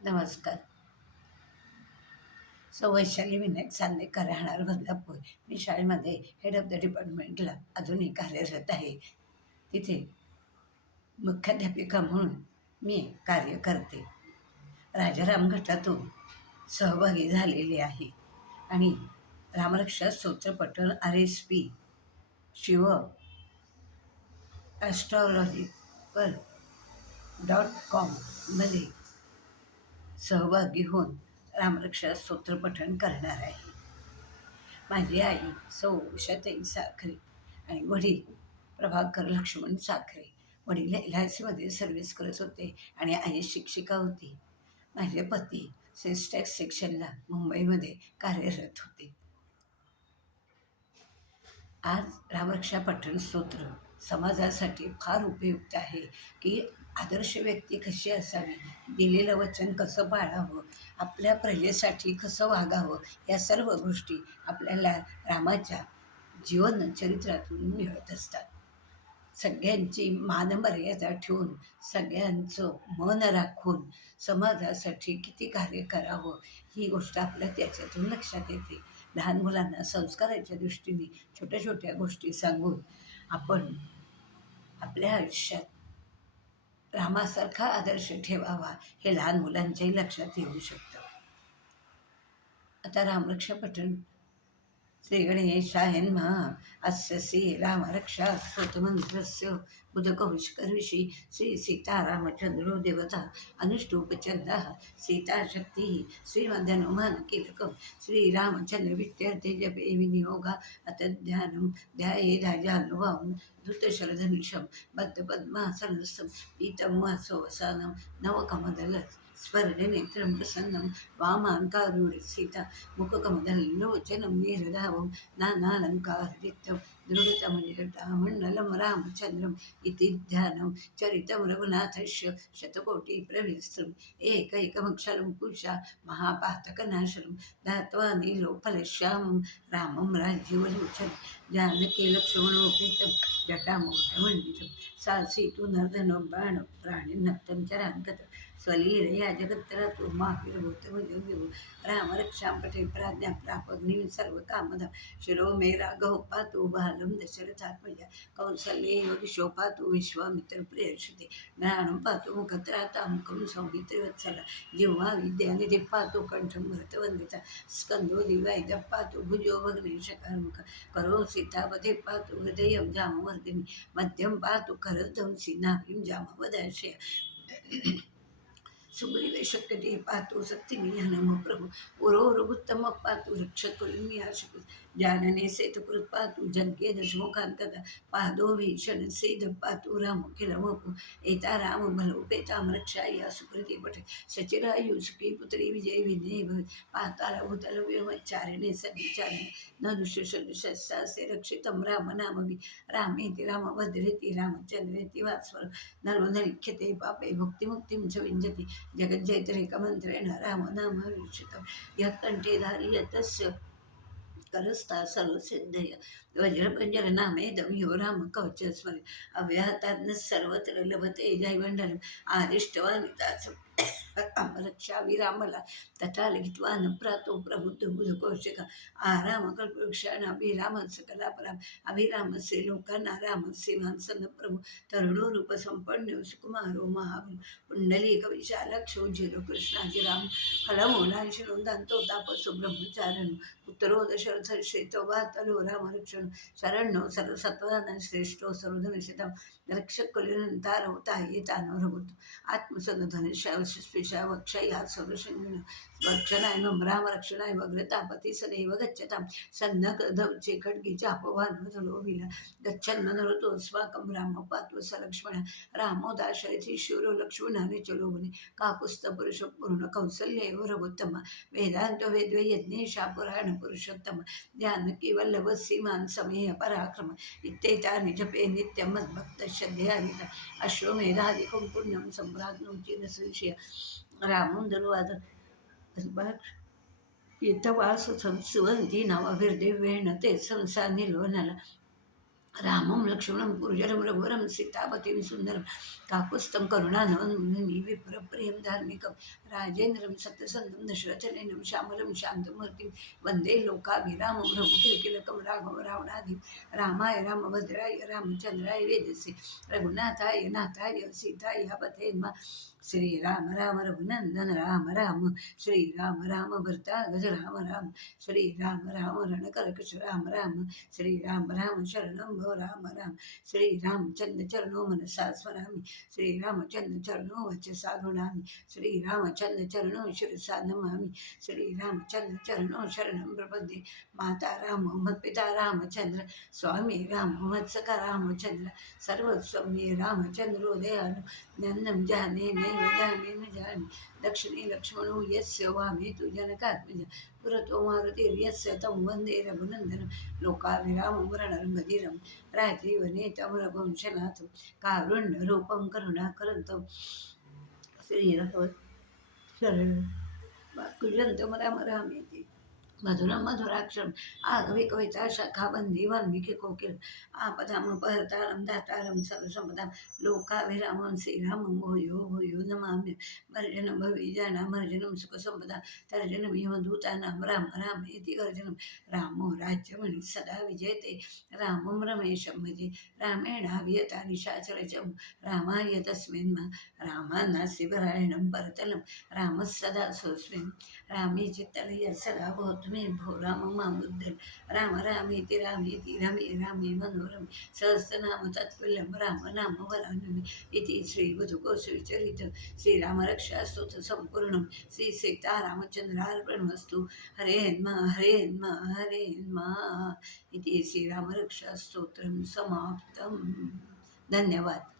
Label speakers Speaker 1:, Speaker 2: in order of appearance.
Speaker 1: नमस्कार. सो वैशाली विनायक चांदेकर राहणार बदलापूर. मी शाळेमध्ये हेड ऑफ द डिपार्टमेंटला अजूनही कार्यरत आहे. तिथे मुख्याध्यापिका म्हणून मी कार्य करते. राजाराम गटातून सहभागी झालेले आहे. आणि Ramraksha Stotra R S P Shiv astrological dot कॉममध्ये सहभागी होऊन रामरक्षा स्तोत्रपठण करणार आहे. माझी आई सौ उषाताई साखरे आणि वडील प्रभाकर लक्ष्मण साखरे वडील एल आय सीमध्ये सर्व्हिस करत होते आणि आई शिक्षिका होती. माझे पती सेल्स टॅक्स सेक्शनला मुंबईमध्ये कार्यरत होते. आज रामरक्षा पठण स्तोत्र समाजासाठी फार उपयुक्त आहे की आदर्श व्यक्ती कशी असावी दिलेलं वचन कसं पाळावं आपल्या प्रजेसाठी कसं वागावं या सर्व गोष्टी आपल्याला रामाच्या जीवन चरित्रातून मिळत असतात. सगळ्यांची मानमर्यादा ठेवून सगळ्यांचं मन राखून समाजासाठी किती कार्य करावं ही गोष्ट आपल्या त्याच्यातून लक्षात येते. लहान मुलांना संस्काराच्या दृष्टीने छोट्या छोट्या गोष्टी सांगून आपण आपल्या आयुष्यात रामासारखा आदर्श ठेवावा हे लहान मुलांच्याही लक्षात येऊ शकतं. आता रामरक्षा पठण श्री गणेशाय महा अस्य श्री रामरक्षा स्तोत्रमन्त्रस्य बुधकौशकऋषि श्री सीतारामचन्द्रो देवता अनुष्टुपचन्दः सीताशक्तिः श्रीमदनुमानकीलकं श्रीरामचन्द्रवित्यर्थे जपे विनियोगा अत ध्यानं ध्यायेदाजानुभावं धृतशरधनुषं बद्धपद्मासनस्थं पीतं वासोवसानं नवकमदल स्वर्णनेत्रं प्रसन्नं वामाङ्कारूढसीता मुखकमदलोचनं निरधावं नानालङ्कारयुक्तं दृढतमनिरतामण्डलं रामचन्द्रम् इति ध्यानं चरितं रघुनाथस्य शतकोटिप्रविस्तृम् एकैकमक्षरं पुरुषा महापातकनाशनं धात्वा नीलोफलश्यामं रामं ध्यान केलं लक्ष्मणोपेतं जटामोटमण्डितं सा सीतु नर्दनो बाण प्राणिनक्तं चराङ्कत स्वलीलया जगत्तरतु माहिरभूतमजो रामरक्षां पठे प्राज्ञा प्रापग्निं सर्वकामदा शिरो मे राघव पातु बालं दशरथात्मजा कौसल्ये योगिशो पातु विश्वामित्रप्रियश्रुते ज्ञानं पातु मुखत्राता मुखं संहितवत्सला जिह्वा विद्यानिधि पातु कंठं भरतवन्दिता स्कन्दो दिवायिदः पातु भुजो भग्नेशकर्मुख करोस સીતાવધે પાતુ હૃદયમ જામવર્ધિની મધ્યમ પાતુ કરદમ સિનાભિમ જામવદાશ્ય सुग्रीवे शक्यते पातु सत्यमिहनम प्रभु। उरोरुत्तम पातु रक्षकुलिमी आशकु जानने सेतुकृत पातु जनके दशमुखांतदा पादो भीषण सेद पातु राम किल वपु एता राम बलोपेताम रक्षाया सुकृती पठ। सचिरायु सुखी पुत्री विजय विनय भव। पाताल भूतल व्योमचारिणे सदिचारिणे न दुष्यशस्य रक्षितं राम नामवि रामेति रामभद्रेति रामचन्द्रेति वास्वर नलो न लिख्यते पापे भुक्तिमुक्तिं च विञ्जति जगज्जैतरेकमन्त्रेण रामनामविक्षितं यः कण्ठे धार्यतस्य करस्ता सर्वसिद्धय। वज्रपञ्जरनामेदं यो राम कवचस्मरे। अव्याहतात्न सर्वत्र लभते जयमण्डलम् आदिष्टवानिताचं रक्षा विरामला तथा न प्रातो प्रबुद्ध बुधकोशिका आराम कल्पवृक्षाण अभिराम सकलापराम अभिरामस्य लोकांना राम सेवांसन प्रभु. तरुणो रूप संपन्न सुकुमारो महाबल पुंडलीक विशालक्षो झिरो कृष्णाजी राम. फलमूलांशी नोंदांतो तापसो ब्रह्मचारण. उत्तरो दशरथ श्रेतो वातलो रामरक्षण शरणो सर्वसत्वान श्रेष्ठो सर्वधनशितं रक्षक कलिनंतारवता येतानो रघुत. Bless you, speech. I will try solution. भक्षणाय रामरक्षणाय वग्रतापती सदैव गच्छतां सन्नकधवचे खड्गीच्या अपवानमधलो गच्छन्न धरतो स्वाकं ब्राह्म पात्व स लक्ष्मण। रामो शूरो लक्ष्मणाने चलो मुने। काकुस्त पुरुष पूर्ण कौसल्य एव रघुत्तम। वेदांत वेद्वे यज्ञेशा पुराण पुरुषोत्तम। ध्यान केवल्लभ सीमान समय पराक्रम। इत्येतानि जपे नित्यं मद्भक्त श्रद्धेयानित अश्वमेधादिकं पुण्यं सम्प्राप्नोति चिरसंशय। रामं दरुवाद इतवास संसुवन्ति नवभिर्दिव्येण ते संसा निलोनला रामं लक्ष्मणं पूर्जरं रघुवरं सीतापतिं सुन्दरं काकुस्तं करुणानवन्मुनि विप्रप्रियं धार्मिकं. राजेन्द्रं सत्यसन्धं दशरथनेनं श्यामलं शान्तमूर्तिं वन्दे लोकाभिरामं रघुकिलकिलकं राघव रावणाधि. रामाय रामभद्राय रामचन्द्राय वेदसे रघुनाथाय नाथाय सीताय मा श्री श्रीराम राम रघुनंदन राम राम श्रीराम राम भर्ता गज राम राम श्री राम राम रणकर्कश राम राम श्रीराम राम शरणं भो राम राम श्रीरामचन्द्र चरणो मनसा श्री रामचंद्र चरणो वचसा श्री रामचंद्र चरणो शिरसा नमामि श्रीरामचन्द्र चरणो शरणं प्रपदे माता राम मत्पिता रामचन्द्र स्वामी राम मत्सका रामचन्द्र सर्वस्वं मे रामचन्द्रो दयालु नन्दं जाने नैव न जाने दक्षिणे लक्ष्मणो यस्य वामे तु जनकात्मज। पुरतो मारुतिर्यस्य तं वन्दे रघुनन्दनं लोकाभिरामं रणरङ्गधीरं राजीवनेतं रघुवंशनाथं कारुण्यरूपं करुणाकरन्तं श्रीरघव शरण મધુર મધુરાક્ષર, આ કવિ કવિતા સખાવન દેવાન વિકે કોકિલ, આ પદામાં પર તારમ દાતારમ સર્વસંપદા લોકા વિરામમ શ્રીરામ મોયો મોયો નમામ્ય મર્જન ભવિજાના મર્જનમ સુખ સંપદા તર્જનમ યમ દૂતાનામ રામ રામ ઇતિ અર્જનમ, રામો રાજ્યમણિ સદા વિજયતે, રામમ રમેશમ ભજે રામેણાવ્યતા નિશાચરચમ રામાય તસ્મિન્માં રામાના શિવરાયણમ પરતલમ રામ સદા સુસ્મિન, રામે ચિત્તલય સદા ભવતુમે राम मामुद्धर राम रामेति रामेति रमे रामे मनोरमे। सहस्रनाम तत्पुल्यं राम नाम वरानमे। इति श्रीवधुकोशविचरितं श्रीरामरक्षास्तोत्र सम्पूर्णं श्री हरे मा हरे मा हरे मा इति श्रीरामरक्षास्तोत्रं समाप्तं धन्यवाद।